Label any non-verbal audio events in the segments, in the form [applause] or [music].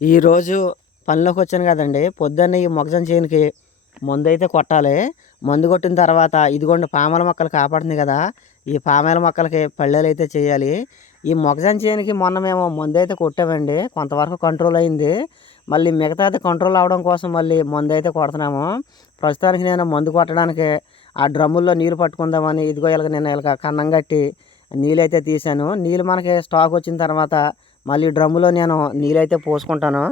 ఈరోజు పనిలోకి వచ్చాను కదండి. పొద్దున్న ఈ మొగజొన్న చేనుకి మందు అయితే కొట్టాలి. మందు కొట్టిన తర్వాత ఇదిగోండి పామాల మొక్కలు కాపాడుతుంది కదా. ఈ పామాల మొక్కలకి పళ్ళేలు అయితే చేయాలి. ఈ మొక్కజొన్న చేనుకి మొన్న మేము మందు అయితే కొట్టామండి. కొంతవరకు కంట్రోల్ అయింది. మళ్ళీ మిగతాది కంట్రోల్ అవడం కోసం మళ్ళీ మందు అయితే కొడుతున్నాము. ప్రస్తుతానికి నేను మందు కొట్టడానికి ఆ డ్రమ్ముల్లో నీళ్ళు పట్టుకుందామని ఇదిగో ఇలాగ నేను ఇలాగ కన్నం కట్టి నీళ్ళు అయితే తీసాను నీళ్ళు మనకి స్టాక్ వచ్చిన తర్వాత మళ్ళీ డ్రమ్ములో నేను నీళ్ళు అయితే పోసుకుంటాను.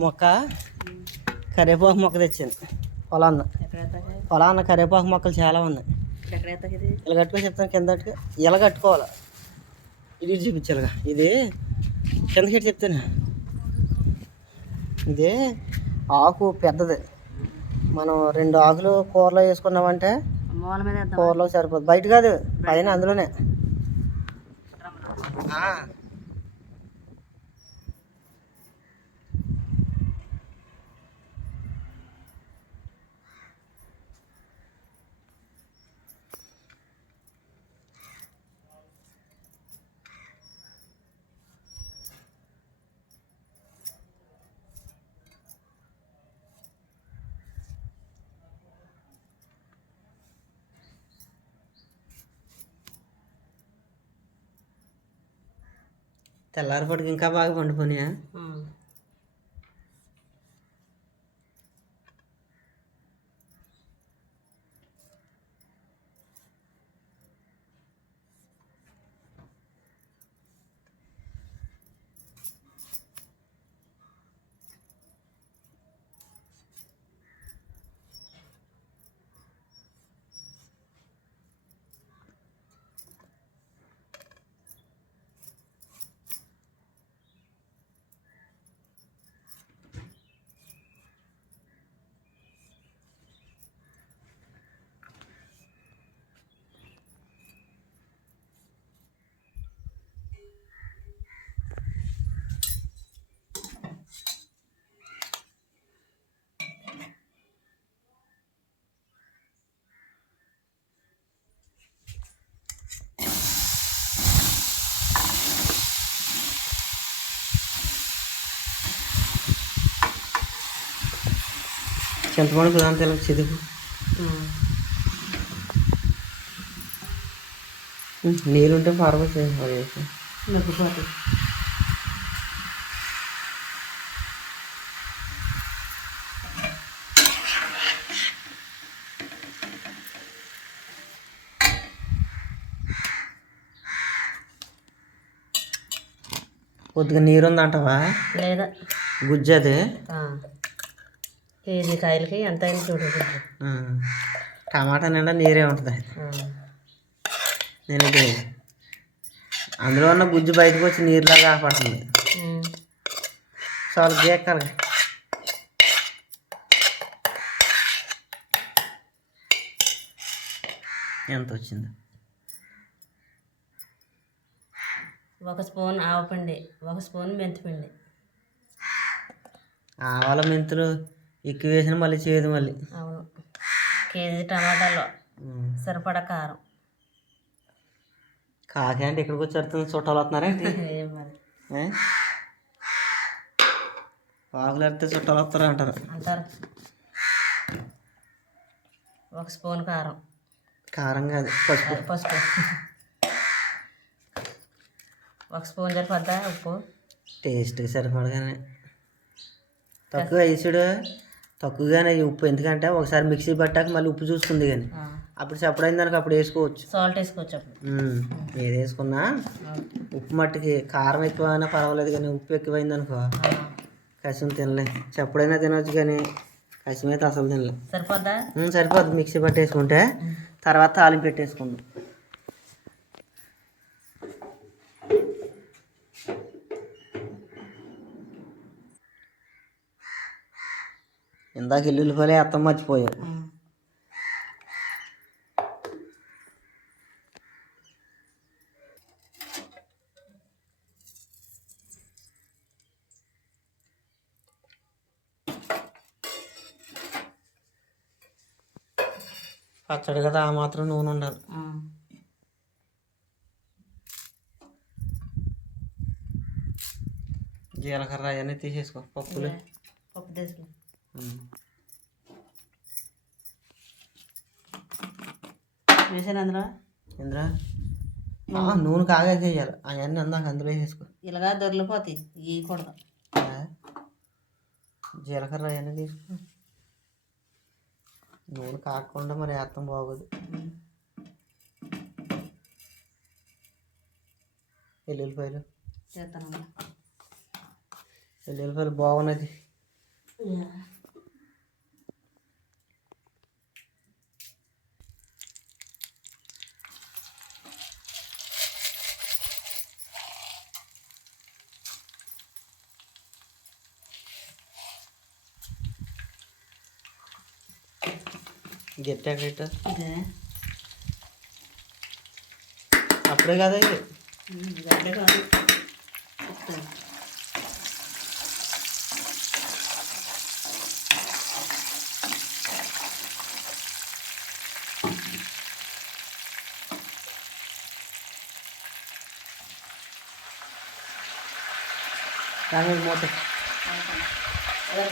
మొక్క కరివేపాకు మొక్క తెచ్చింది. పొలాన్న. పొలాన్న కరివేపాకు మొక్కలు చాలా ఉన్నాయి. ఇలా కట్టుకొని చెప్తాను కింద ఇలా కట్టుకోవాలి. ఇది చూపించాలిగా ఇది కిందకి పెట్టి చెప్తాను. ఇది ఆకు పెద్దది. మనం రెండు ఆకులు కూరలో వేసుకున్నామంటే కూరలో సరిపోదు. బయట కాదు పైన అందులోనే. తెల్లారిపటికి ఇంకా బాగా పండుకున్నాయా చింతపండు దాంతో ఇలా చిదుపు నీళ్ళుంటే మరి మెగ్గిపోతుంది కొద్దిగా నీరు ఉందంటావా లేదా. గుజ్జు అది ఆ. కేజీ కాయలకి ఎంత అయింది చూడు కొంచెం. ఆ. టమాటా నిండా నీరే ఉంటుంది. నేను ఇది అందులో ఉన్న గుజ్జు బయటకు వచ్చి నీరులాగా కాపాడుతుంది. చాలా గీకాలి ఎంత వచ్చింది ఒక స్పూన్ ఆవపిండి ఒక స్పూన్ మెంతిపిండి ఆవాల మెంతులు ఎక్కువ వేసిన మళ్ళీ చేయదు మళ్ళీ. అవును. కేజీ టమాటాలు. సరిపడా కారం. కాకి అంటే ఇక్కడికి వచ్చి చుట్టాలు వస్తున్నారా ఏంటి? [laughs] ఆకులు చుట్టాలు వస్తారా అంటారు. అంటారు. ఒక స్పూన్ కారం. కారం కాదు పసుపు. పసుపు. ఒక స్పూన్ సరిపోద్దా ఉప్పు? టేస్ట్కి సరిపడగానే. తక్కువ వేసుడు తక్కువగానే ఉప్పు. ఎందుకంటే ఒకసారి మిక్సీ పట్టాక మళ్ళీ ఉప్పు చూసుకుంది కానీ. అప్పుడు చెప్పడైంది దానికి అప్పుడు వేసుకోవచ్చు. సాల్ట్ వేసుకోవచ్చు అప్పుడు. ఏది వేసుకున్నా? ఉప్పు మట్టికి కారం ఎక్కువైనా పర్వాలేదు కానీ ఉప్పు ఎక్కువైంది అనుకో. కసిం తినలే. చెప్పడైనా తినొచ్చు కానీ కసిం అయితే అసలు తినలే. సరిపోద్దా? సరిపోద్ది. మిక్సీ పట్టేసుకుంటే తర్వాత తాలింపు పెట్టేసుకుందాం. ఇందాక ఎల్లుల్లిపాయలు అత్తం మర్చిపోయావు పచ్చడి కదా ఆ మాత్రం నూనె ఉండాలి. జీలకర్ర అవన్నీ తీసేసుకో పప్పులు పప్పు తీసుకు ఉమ్. వేసాను అందులో ఇంద్రా నూనె కాగాక వేయాలి అవన్నీ అందాక అందులో వేసేసుకో. ఇలాగా దొరికిపోతాయి. వేయకూడదు? జీలకర్ర అవన్నీ తీసుకో. నూనె కాకుండా మరి వేస్తాం బాగోదు. ఎల్లుల్లిపాయలు. చేస్తాను ఎల్లుల్లిపాయలు బాగున్నది గట్టి గట్ట ఇదే అప్పుడే కదా ఇది గడ్డ కాదు చెప్తాను. దాని మీద మూత ఇలా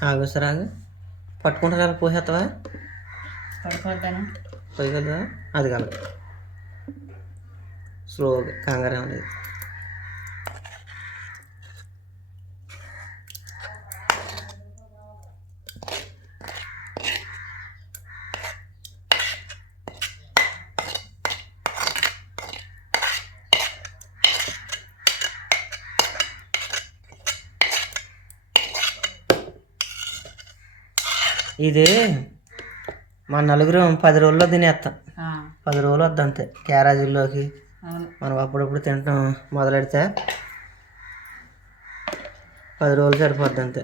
పెట్టు, బాగుంది. ఆగు సార్ ఆగు పట్టుకుంటారా పోసేస్తావా పడుకోవద్దాను? పోయి కదా అది కాదు. స్లోగా కంగారే ఉంది ఇది మన నలుగురు పది రోజుల్లో తినేస్తాం పది రోజులు వద్ద అంతే క్యారేజీల్లోకి మనం అప్పుడప్పుడు తింటాం మొదలెడితే పది రోజులు సరిపోద్ది అంతే